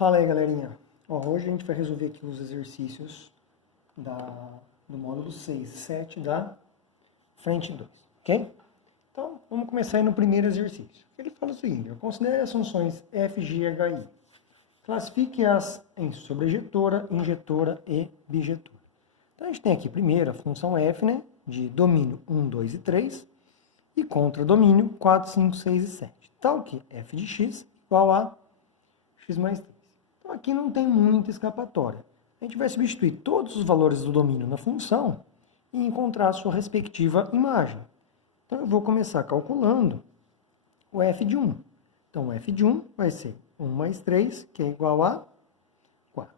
Fala aí, galerinha. Hoje a gente vai resolver aqui os exercícios do módulo 6 e 7 da frente 2, ok? Então, vamos começar aí no primeiro exercício. Ele fala o seguinte: considere as funções f, g e hi. Classifique-as em sobrejetora, injetora e bijetora. Então, a gente tem aqui primeiro a função f, né, de domínio 1, 2 e 3, e contradomínio 4, 5, 6 e 7. Tal que f de x igual a x mais 3. Então, aqui não tem muita escapatória. A gente vai substituir todos os valores do domínio na função e encontrar a sua respectiva imagem. Então, eu vou começar calculando o f de 1. Então, o f de 1 vai ser 1 mais 3, que é igual a 4.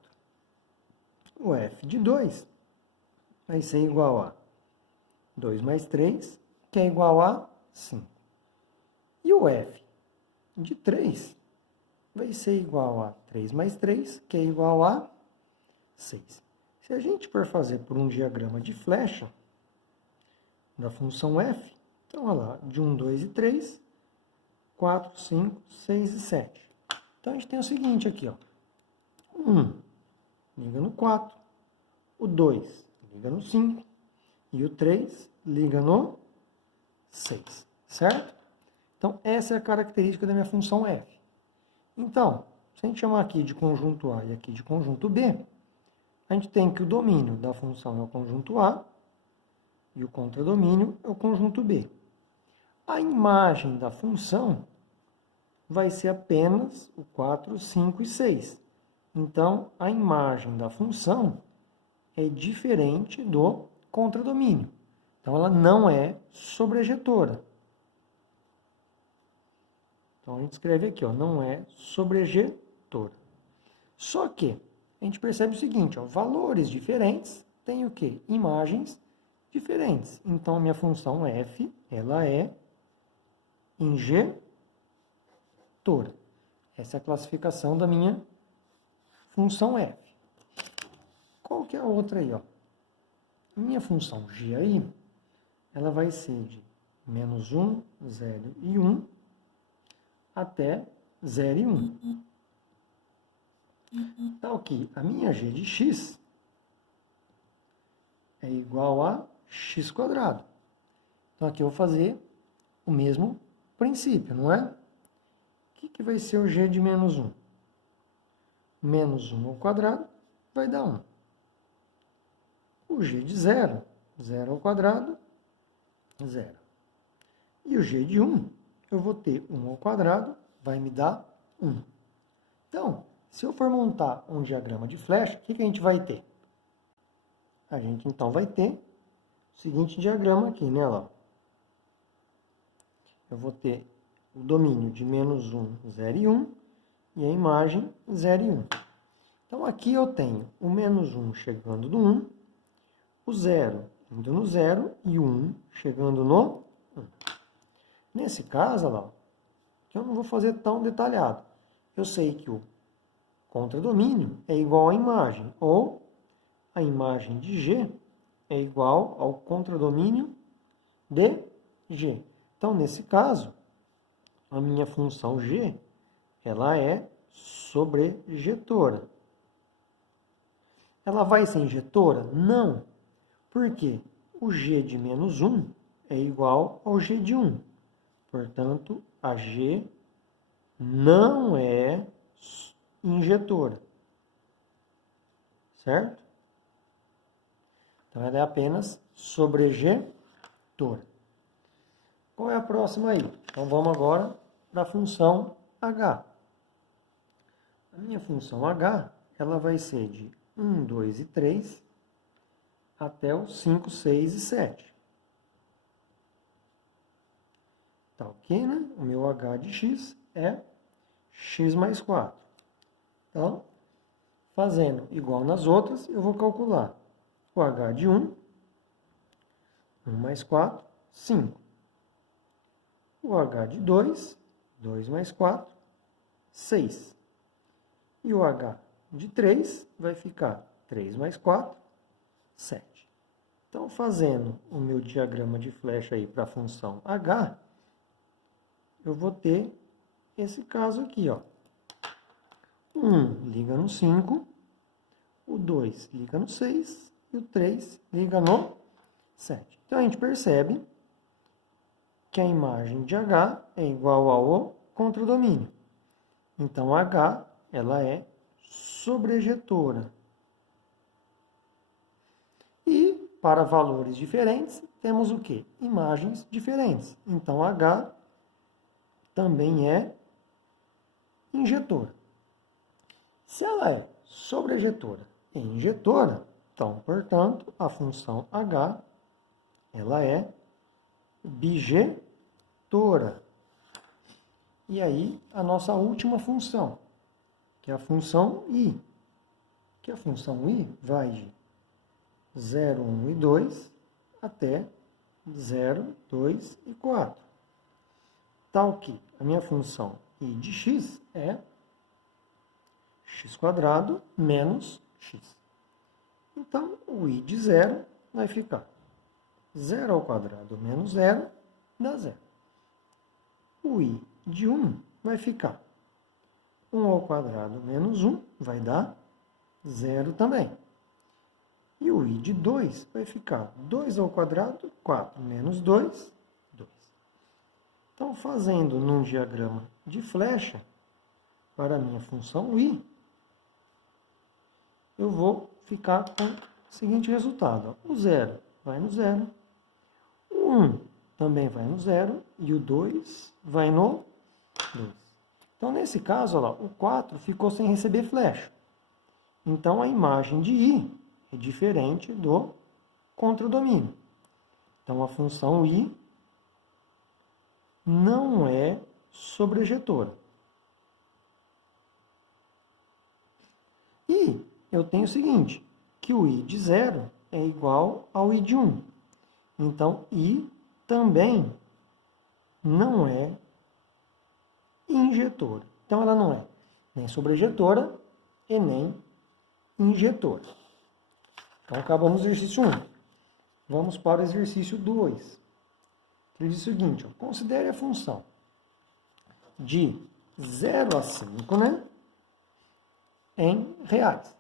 O f de 2 vai ser igual a 2 mais 3, que é igual a 5. E o f de 3 vai ser igual a 3 mais 3, que é igual a 6. Se a gente for fazer por um diagrama de flecha da função f, então, olha lá, de 1, 2 e 3, 4, 5, 6 e 7. Então, a gente tem o seguinte aqui, ó. 1 liga no 4, o 2 liga no 5 e o 3 liga no 6, certo? Então, essa é a característica da minha função f. Então, se a gente chamar aqui de conjunto A e aqui de conjunto B, a gente tem que o domínio da função é o conjunto A e o contradomínio é o conjunto B. A imagem da função vai ser apenas o 4, 5 e 6. Então, a imagem da função é diferente do contradomínio. Então, ela não é sobrejetora. Então, a gente escreve aqui, ó, não é sobrejetora. Só que a gente percebe o seguinte, ó, valores diferentes têm o quê? Imagens diferentes. Então, a minha função f, ela é injetora. Essa é a classificação da minha função f. Qual que é a outra aí, ó? A minha função g aí, ela vai ser de menos 1, 0 e 1, até 0 e 1. Tal que a minha g de x é igual a x quadrado. Então, aqui eu vou fazer o mesmo princípio, não é? O que vai ser o g de menos 1? Menos 1 ao quadrado vai dar 1. O g de 0, 0 ao quadrado, 0. E o g de 1, eu vou ter 1 ao quadrado, vai me dar 1. Então, se eu for montar um diagrama de flecha, o que a gente vai ter? A gente, então, vai ter o seguinte diagrama aqui, né? Lá. Eu vou ter o domínio de menos 1, 0 e 1, e a imagem 0 e 1. Então, aqui eu tenho o menos 1 chegando no 1, o 0 indo no 0 e o 1 chegando no 1. Nesse caso, olha lá, que eu não vou fazer tão detalhado. Eu sei que o contradomínio é igual à imagem, ou a imagem de G é igual ao contradomínio de G. Então, nesse caso, a minha função G, ela é sobrejetora. Ela vai ser injetora? Não. Por quê? O G de menos 1 é igual ao G de 1. Portanto, a G não é injetora. Certo? Então, ela é apenas sobrejetora. Qual é a próxima aí? Então, vamos agora para a função h. A minha função h, ela vai ser de 1, 2 e 3 até o 5, 6 e 7. Tá ok, né? O meu h de x é x mais 4. Então, fazendo igual nas outras, eu vou calcular o h de 1, 1 mais 4, 5. O h de 2, 2 mais 4, 6. E o h de 3 vai ficar 3 mais 4, 7. Então, fazendo o meu diagrama de flecha aí para a função h, eu vou ter esse caso aqui, ó. O 1 liga no 5, o 2 liga no 6 e o 3 liga no 7. Então, a gente percebe que a imagem de H é igual ao contradomínio. Então, H, ela é sobrejetora. E, para valores diferentes, temos o quê? Imagens diferentes. Então, H também é injetora. Se ela é sobrejetora e injetora, então, portanto, a função H, ela é bijetora. E aí, a nossa última função, que é a função I. Que a função I vai de 0, 1 e 2 até 0, 2 e 4. Tal que a minha função I de x é x² menos x. Então, o I de 0 vai ficar 0 ao quadrado menos 0 dá 0. O I de 1 vai ficar 1 ao quadrado menos 1 vai dar 0 também. E o I de 2 vai ficar 2 ao quadrado, 4 menos 2, 2. Então, fazendo num diagrama de flecha, para a minha função I, eu vou ficar com o seguinte resultado. O 0 vai no 0, o 1 também vai no 0 e o 2 vai no 2. Então, nesse caso, olha lá, o 4 ficou sem receber flecha. Então, a imagem de I é diferente do contradomínio. Então, a função I não é sobrejetora. E eu tenho o seguinte, que o I de 0 é igual ao I de 1. Então, I também não é injetora. Então, ela não é nem sobrejetora e nem injetora. Então, acabamos o exercício 1. Vamos para o exercício 2. Ele diz o seguinte, ó, considere a função de 0 a 5, né, em reais.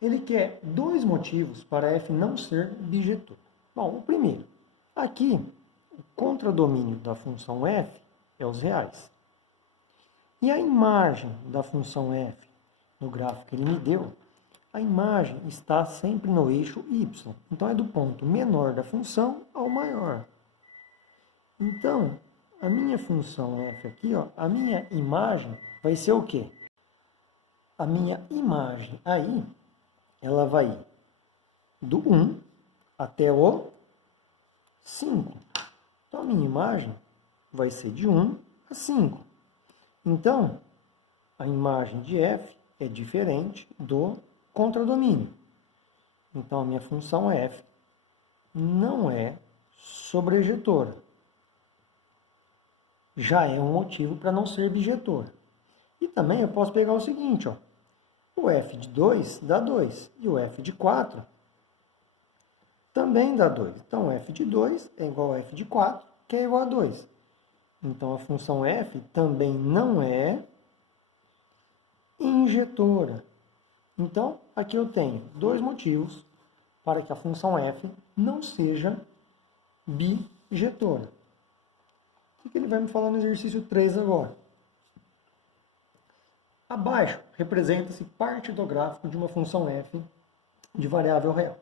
Ele quer dois motivos para f não ser bijetor. Bom, o primeiro, aqui, o contradomínio da função f é os reais. E a imagem da função f, no gráfico que ele me deu, a imagem está sempre no eixo y. Então, é do ponto menor da função ao maior. Então, a minha função f aqui, ó, a minha imagem vai ser o quê? A minha imagem aí, ela vai ir do 1 até o 5. Então, a minha imagem vai ser de 1 a 5. Então, a imagem de f é diferente do contradomínio. Então, a minha função f não é sobrejetora. Já é um motivo para não ser bijetora. E também eu posso pegar o seguinte, ó, o f de 2 dá 2 e o f de 4 também dá 2. Então, f de 2 é igual a f de 4, que é igual a 2. Então, a função f também não é injetora. Então, aqui eu tenho dois motivos para que a função f não seja bijetora. O que ele vai me falar no exercício 3 agora? Abaixo representa-se parte do gráfico de uma função f de variável real.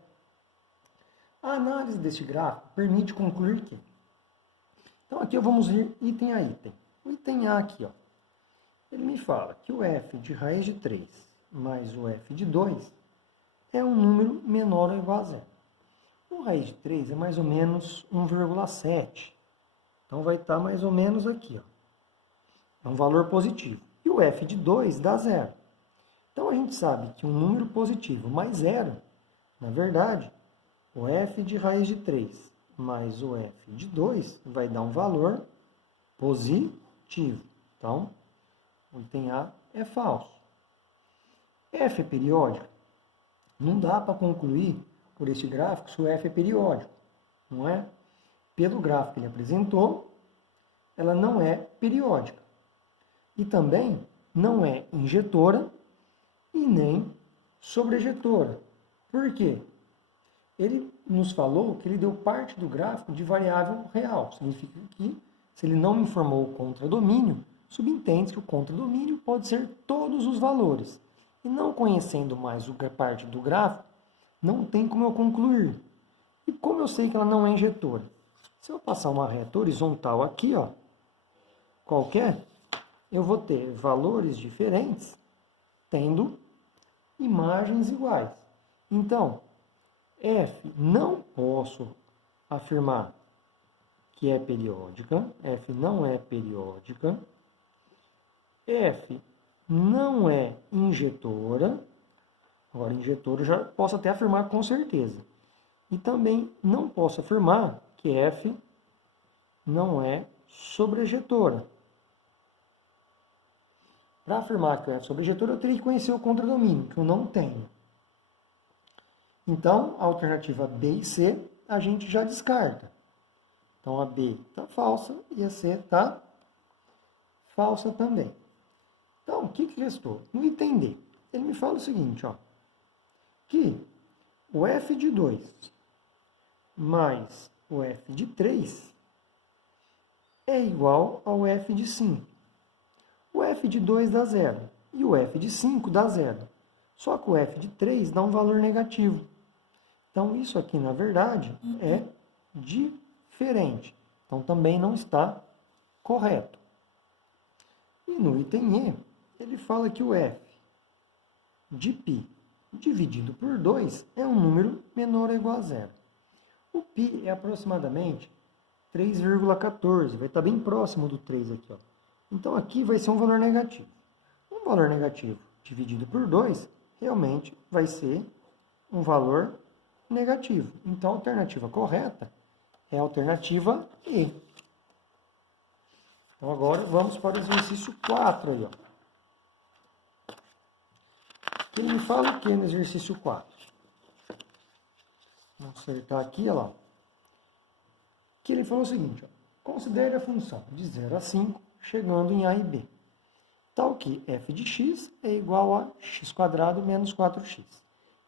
A análise deste gráfico permite concluir que... Então, aqui vamos ir item a item. O item A aqui, ó, ele me fala que o f de raiz de 3 mais o f de 2 é um número menor ou igual a zero. O raiz de 3 é mais ou menos 1,7. Então, vai estar mais ou menos aqui, ó. É um valor positivo. E o f de 2 dá zero. Então, a gente sabe que um número positivo mais zero, na verdade, o f de raiz de 3 mais o f de 2 vai dar um valor positivo. Então, o item A é falso. F é periódico? Não dá para concluir por este gráfico se o f é periódico, não é? Pelo gráfico que ele apresentou, ela não é periódica. E também não é injetora e nem sobrejetora. Por quê? Ele nos falou que ele deu parte do gráfico de variável real. Significa que, se ele não informou o contradomínio, subentende que o contradomínio pode ser todos os valores. E não conhecendo mais a parte do gráfico, não tem como eu concluir. E como eu sei que ela não é injetora? Se eu passar uma reta horizontal aqui, ó, qualquer, eu vou ter valores diferentes tendo imagens iguais. Então, F não posso afirmar que é periódica, F não é periódica, F não é injetora, agora injetora eu já posso até afirmar com certeza. E também não posso afirmar que F não é sobrejetora. Para afirmar que F é sobrejetora, eu teria que conhecer o contradomínio, que eu não tenho. Então, a alternativa B e C a gente já descarta. Então, a B está falsa e a C está falsa também. Então, o que restou? No item D, ele me fala o seguinte, ó, que o F de 2 mais o F de 3 é igual ao F de 5. O F de 2 dá 0 e o F de 5 dá 0. Só que o F de 3 dá um valor negativo. Então, isso aqui, na verdade, é diferente. Então, também não está correto. E no item E, ele fala que o F de π dividido por 2 é um número menor ou igual a 0. O π é aproximadamente 3,14. Vai estar bem próximo do 3 aqui, ó. Então, aqui vai ser um valor negativo. Um valor negativo dividido por 2 realmente vai ser um valor negativo. Então, a alternativa correta é a alternativa E. Então, agora vamos para o exercício 4 aí, ó. Ele me fala o que no exercício 4? Vamos acertar aqui, olha lá. Que ele falou o seguinte, ó, considere a função de 0 a 5 chegando em A e B, tal que f de x é igual a x² menos 4x.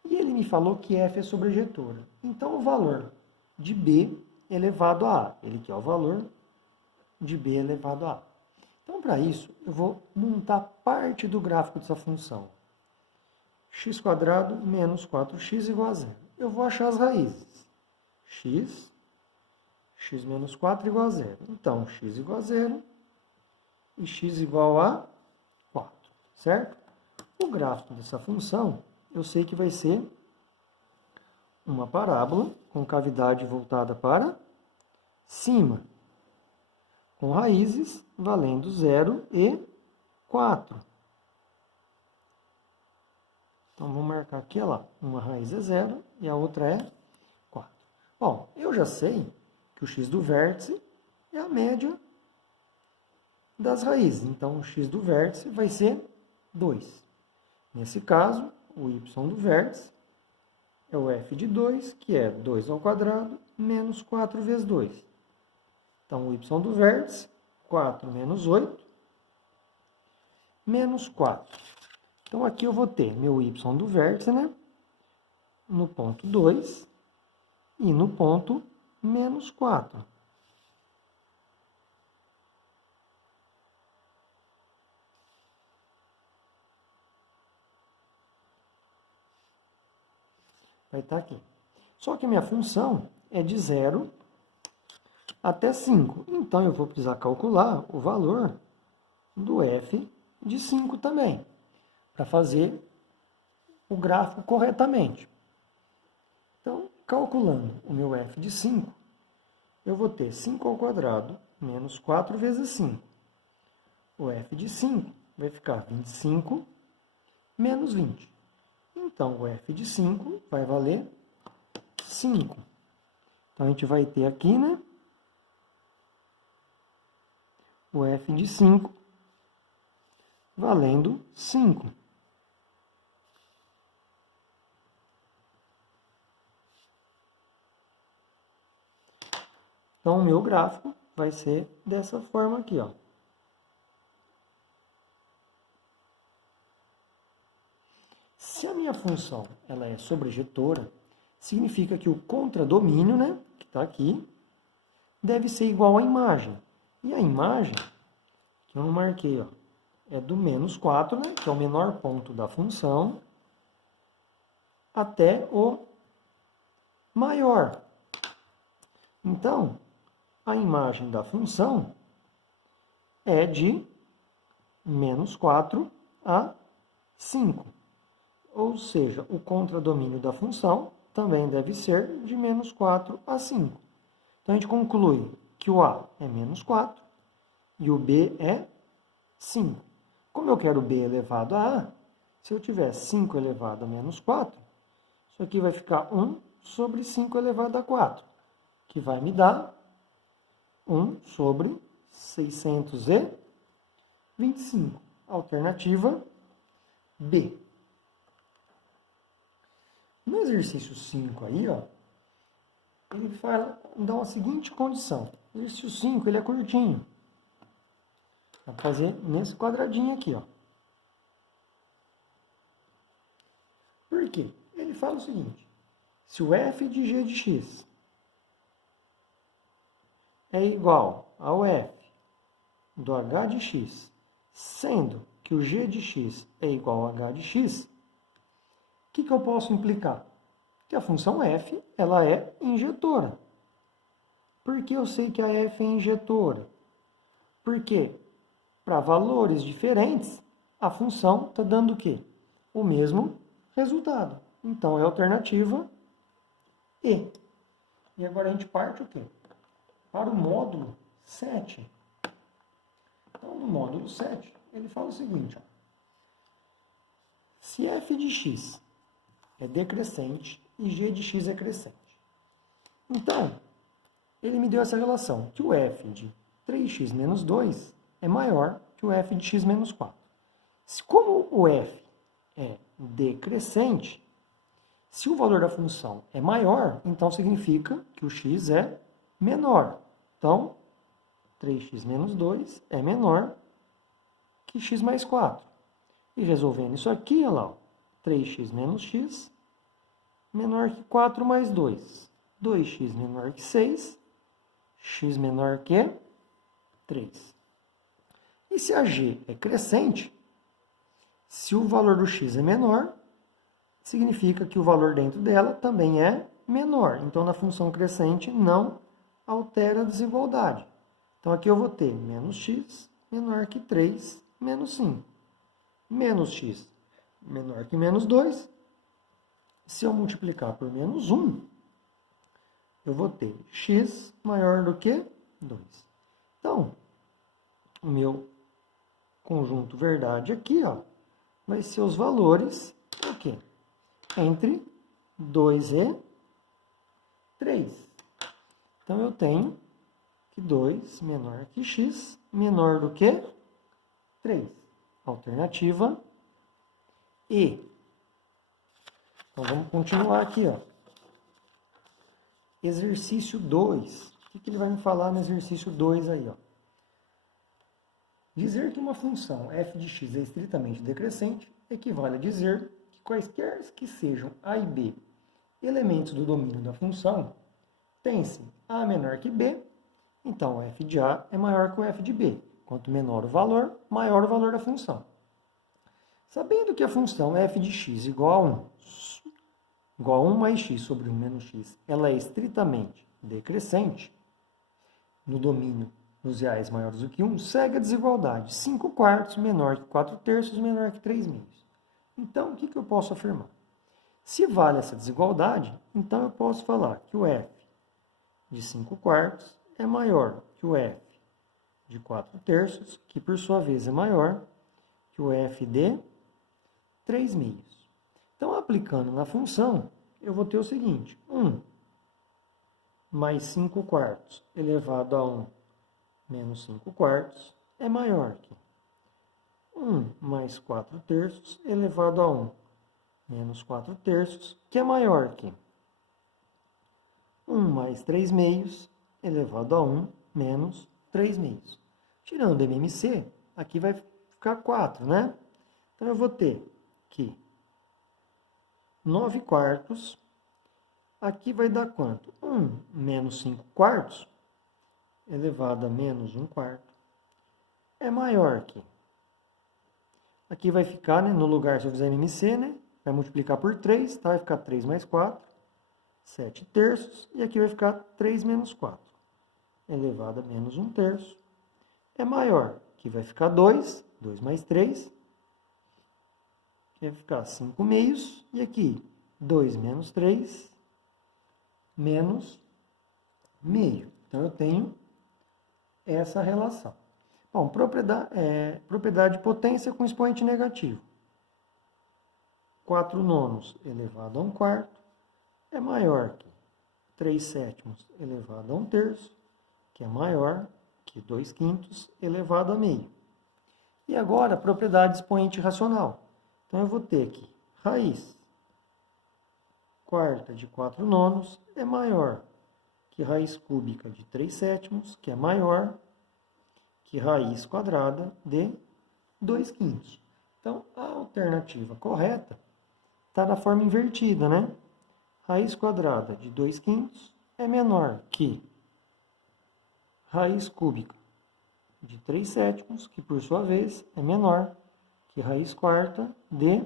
E ele me falou que f é sobrejetora. Então, o valor de b elevado a a. Ele quer o valor de b elevado a a. Então, para isso, eu vou montar parte do gráfico dessa função. x² menos 4x igual a 0. Eu vou achar as raízes. x menos 4 igual a 0. Então, x igual a 0 e x igual a 4, certo? O gráfico dessa função, eu sei que vai ser uma parábola com cavidade voltada para cima, com raízes valendo 0 e 4. Então, vamos marcar aqui, olha lá, uma raiz é 0 e a outra é 4. Bom, eu já sei que o x do vértice é a média das raízes. Então, o x do vértice vai ser 2. Nesse caso, o y do vértice é o f de 2, que é 2² menos 4 vezes 2. Então, o y do vértice, 4 menos 8, menos 4. Então, aqui eu vou ter meu y do vértice, né? No ponto 2 e no ponto menos 4. Vai estar aqui. Só que a minha função é de 0 até 5. Então, eu vou precisar calcular o valor do f de 5 também, para fazer o gráfico corretamente. Então, calculando o meu f de 5, eu vou ter 5² menos 4 vezes 5. O f de 5 vai ficar 25 menos 20. Então, o f de 5 vai valer 5. Então, a gente vai ter aqui, né? O f de 5 valendo 5. Então, o meu gráfico vai ser dessa forma aqui, ó. Se a minha função ela é sobrejetora, significa que o contradomínio, né, que está aqui, deve ser igual à imagem. E a imagem, que eu não marquei, ó, é do menos 4, né, que é o menor ponto da função, até o maior. Então, a imagem da função é de menos 4 a 5. Ou seja, o contradomínio da função também deve ser de menos 4 a 5. Então, a gente conclui que o A é menos 4 e o B é 5. Como eu quero B elevado a A, se eu tiver 5 elevado a menos 4, isso aqui vai ficar 1 sobre 5 elevado a 4, que vai me dar 1 sobre 625. Alternativa B. No exercício 5 aí, ó, ele dá uma seguinte condição. O exercício 5 ele é curtinho. Dá para fazer nesse quadradinho aqui, ó. Por quê? Ele fala o seguinte: se o f de g de x é igual ao f do h de x, sendo que o g de x é igual a h de x, o que eu posso implicar? Que a função f ela é injetora. Por que eu sei que a f é injetora? Porque para valores diferentes, a função está dando o quê? O mesmo resultado. Então, é a alternativa E. E agora a gente parte o quê? Para o módulo 7. Então, no módulo 7, ele fala o seguinte: ó, se f de x é decrescente e g de x é crescente. Então, ele me deu essa relação, que o f de 3x menos 2 é maior que o f de x menos 4. Como o f é decrescente, se o valor da função é maior, então significa que o x é menor. Então, 3x menos 2 é menor que x mais 4. E resolvendo isso aqui, olha lá, ó, 3x menos x menor que 4 mais 2. 2x menor que 6, x menor que 3. E se a g é crescente, se o valor do x é menor, significa que o valor dentro dela também é menor. Então, na função crescente, não altera a desigualdade. Então, aqui eu vou ter menos x menor que 3 menos 5. Menos x menor que menos 2. Se eu multiplicar por menos 1, eu vou ter x maior do que 2. Então, o meu conjunto verdade aqui, ó, vai ser os valores o quê? Entre 2 e 3. Então, eu tenho que 2 menor que x menor do que 3. Alternativa E. Então, vamos continuar aqui, ó. Exercício 2. O que ele vai me falar no exercício 2 aí, ó? Dizer que uma função f de x é estritamente decrescente equivale a dizer que quaisquer que sejam a e b elementos do domínio da função, tem-se a menor que b, então o f de a é maior que o f de b. Quanto menor o valor, maior o valor da função. Sabendo que a função f de x igual a 1 mais x sobre 1 menos x, ela é estritamente decrescente, no domínio nos reais maiores do que 1, segue a desigualdade 5 quartos menor que 4 terços menor que 3 meios. Então, o que eu posso afirmar? Se vale essa desigualdade, então eu posso falar que o f de 5 quartos é maior que o f de 4 terços, que por sua vez é maior que o f de 3 meios. Então, aplicando na função, eu vou ter o seguinte: 1 mais 5 quartos elevado a 1 menos 5 quartos é maior que 1 mais 4 terços elevado a 1 menos 4 terços, que é maior que 1 mais 3 meios elevado a 1 menos 3 meios. Tirando o MMC, aqui vai ficar 4, né? Então, eu vou ter que 9 quartos. Aqui vai dar quanto? 1 menos 5 quartos elevado a menos 1 quarto é maior que. Aqui vai ficar, né, no lugar, se eu fizer MC, né, vai multiplicar por 3, tá? Vai ficar 3 mais 4, 7 terços. E aqui vai ficar 3 menos 4 elevado a menos 1 terço é maior. Aqui vai ficar 2, 2 mais 3, vai ficar 5 meios. E aqui, 2 menos 3, menos meio. Então, eu tenho essa relação. Bom, propriedade de potência com expoente negativo. 4 nonos elevado a 1 quarto é maior que 3 sétimos elevado a 1 terço, que é maior que 2 quintos elevado a meio. E agora, propriedade de expoente racional. Então, eu vou ter aqui raiz quarta de 4 nonos é maior que raiz cúbica de 3 sétimos, que é maior que raiz quadrada de 2 quintos. Então, a alternativa correta está na forma invertida, né? Raiz quadrada de 2 quintos é menor que raiz cúbica de 3 sétimos, que por sua vez é menor que raiz quarta de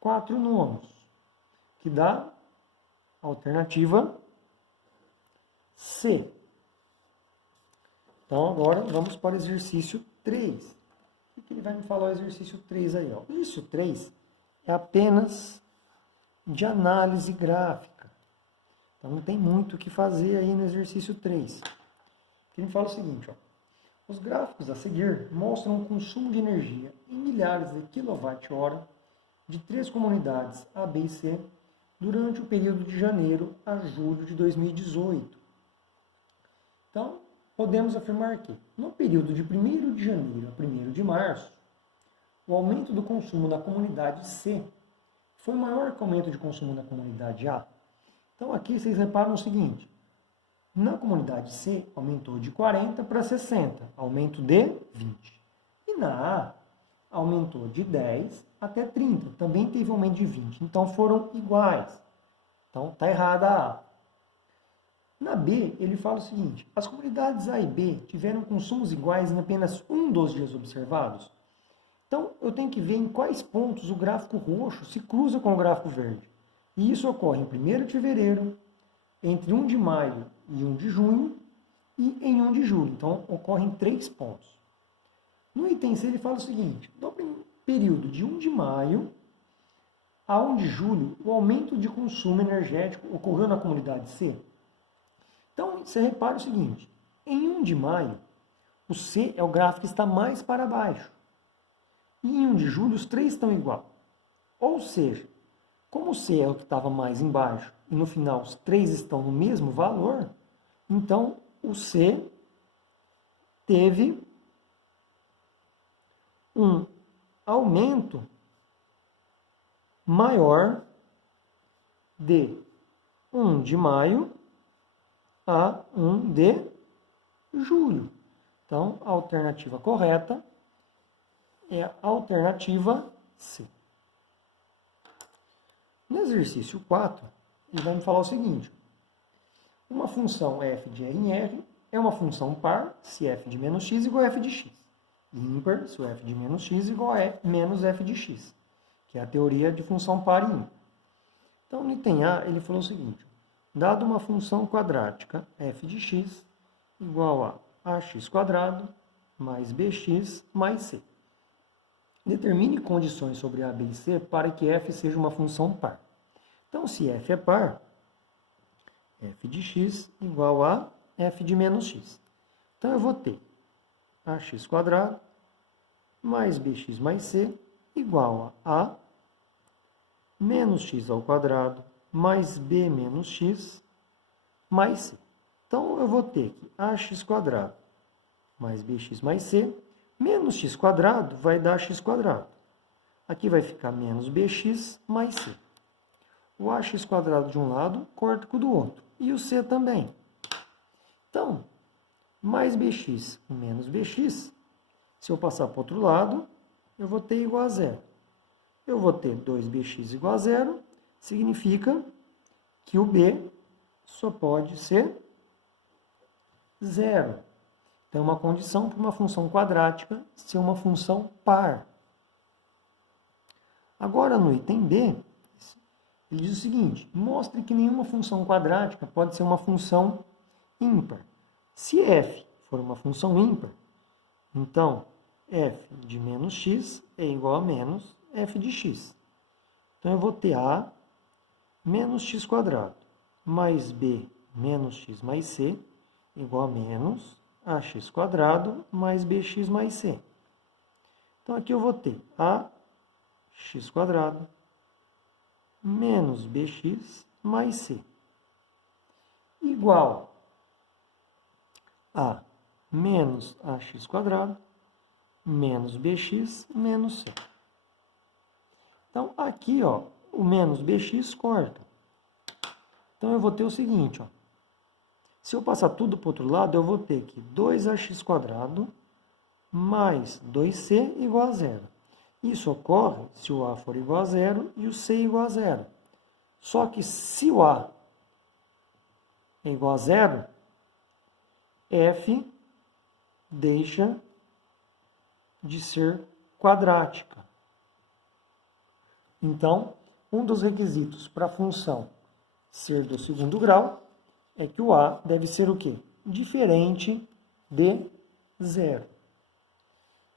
4 nonos, que dá a alternativa C. Então, agora vamos para o exercício 3. O que ele vai me falar o exercício 3 aí? Ó? O exercício 3 é apenas de análise gráfica. Então, não tem muito o que fazer aí no exercício 3. Ele me fala o seguinte, ó. Os gráficos a seguir mostram o consumo de energia em milhares de kWh de 3 comunidades A, B e C durante o período de janeiro a julho de 2018. Então, podemos afirmar que, no período de 1º de janeiro a 1º de março, o aumento do consumo na comunidade C foi maior que o aumento de consumo na comunidade A. Então, aqui vocês reparam o seguinte, na comunidade C, aumentou de 40 para 60, aumento de 20. E na A, aumentou de 10 até 30, também teve aumento de 20. Então, foram iguais. Então, está errada a A. Na B, ele fala o seguinte, as comunidades A e B tiveram consumos iguais em apenas um dos dias observados. Então, eu tenho que ver em quais pontos o gráfico roxo se cruza com o gráfico verde. E isso ocorre em 1º de fevereiro, entre 1 de maio e 1 de junho e em 1 de julho. Então, ocorrem 3 pontos. No item C, ele fala o seguinte, no período de 1 de maio a 1 de julho, o aumento de consumo energético ocorreu na comunidade C. Então, você repara o seguinte, em 1 de maio, o C é o gráfico que está mais para baixo. E em 1 de julho, os 3 estão igual. Ou seja, como o C é o que estava mais embaixo e no final os 3 estão no mesmo valor, então o C teve um aumento maior de 1 de maio a 1 de julho. Então, a alternativa correta é a alternativa C. No exercício 4, ele vai me falar o seguinte. Uma função f de r em r é uma função par se f de menos x igual a f de x. E ímpar se o f de menos x igual a menos f de x, que é a teoria de função par e ímpar. Então, no item A, ele falou o seguinte. Dado uma função quadrática f de x igual a ax² mais bx mais c. Determine condições sobre a, b e c para que f seja uma função par. Então, se f é par, f de x igual a f de menos x. Então, eu vou ter ax² mais bx mais c igual a menos x ao quadrado mais b menos x mais c. Então, eu vou ter que ax² mais bx mais c, menos x² vai dar x². Aqui vai ficar menos bx mais c. O ax² de um lado corta com o do outro. E o c também. Então, mais bx menos bx, se eu passar para o outro lado, eu vou ter igual a zero. eu vou ter 2bx igual a 0, significa que o b só pode ser 0. Então, é uma condição para uma função quadrática ser uma função par. Agora, no item B, ele diz o seguinte: mostre que nenhuma função quadrática pode ser uma função ímpar. Se f for uma função ímpar, então f de menos x é igual a menos f de x. Então, eu vou ter a menos x quadrado mais b menos x mais c igual a menos ax quadrado mais bx mais c. Então, aqui eu vou ter ax quadrado menos bx mais c igual a menos ax quadrado menos bx menos c. Então, aqui, ó, o menos bx corta. Então, eu vou ter o seguinte, ó. Se eu passar tudo para o outro lado, eu vou ter que 2ax quadrado mais 2c igual a 0. Isso ocorre se o a for igual a 0 e o c igual a 0. Só que se o a é igual a 0, f deixa de ser quadrática. Então, um dos requisitos para a função ser do segundo grau é que o a deve ser o quê? Diferente de 0.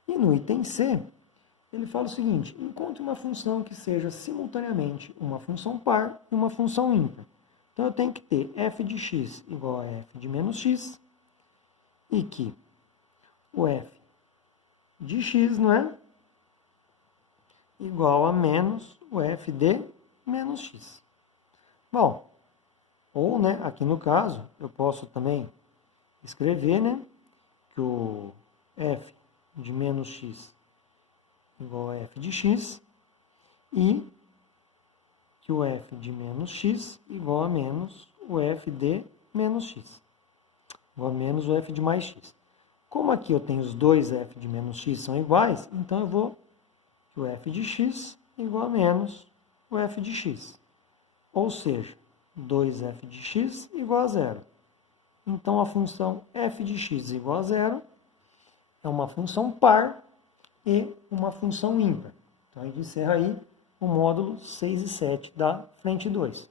E no item C, ele fala o seguinte: encontre uma função que seja simultaneamente uma função par e uma função ímpar. Então, eu tenho que ter f de x igual a f de menos x e que o f de x, não é? Igual a menos o f de menos x. Bom, ou, né, aqui no caso, eu posso também escrever, né, que o f de menos x igual a f de x e que o f de menos x igual a menos o f de menos x, igual a menos o f de mais x. Como aqui eu tenho os dois f de menos x são iguais, então eu vou que o f de x igual a menos o f de x. Ou seja, 2f de x igual a 0. Então, a função f de x igual a 0 é uma função par e uma função ímpar. Então, a gente encerra aí o módulo 6 e 7 da frente 2.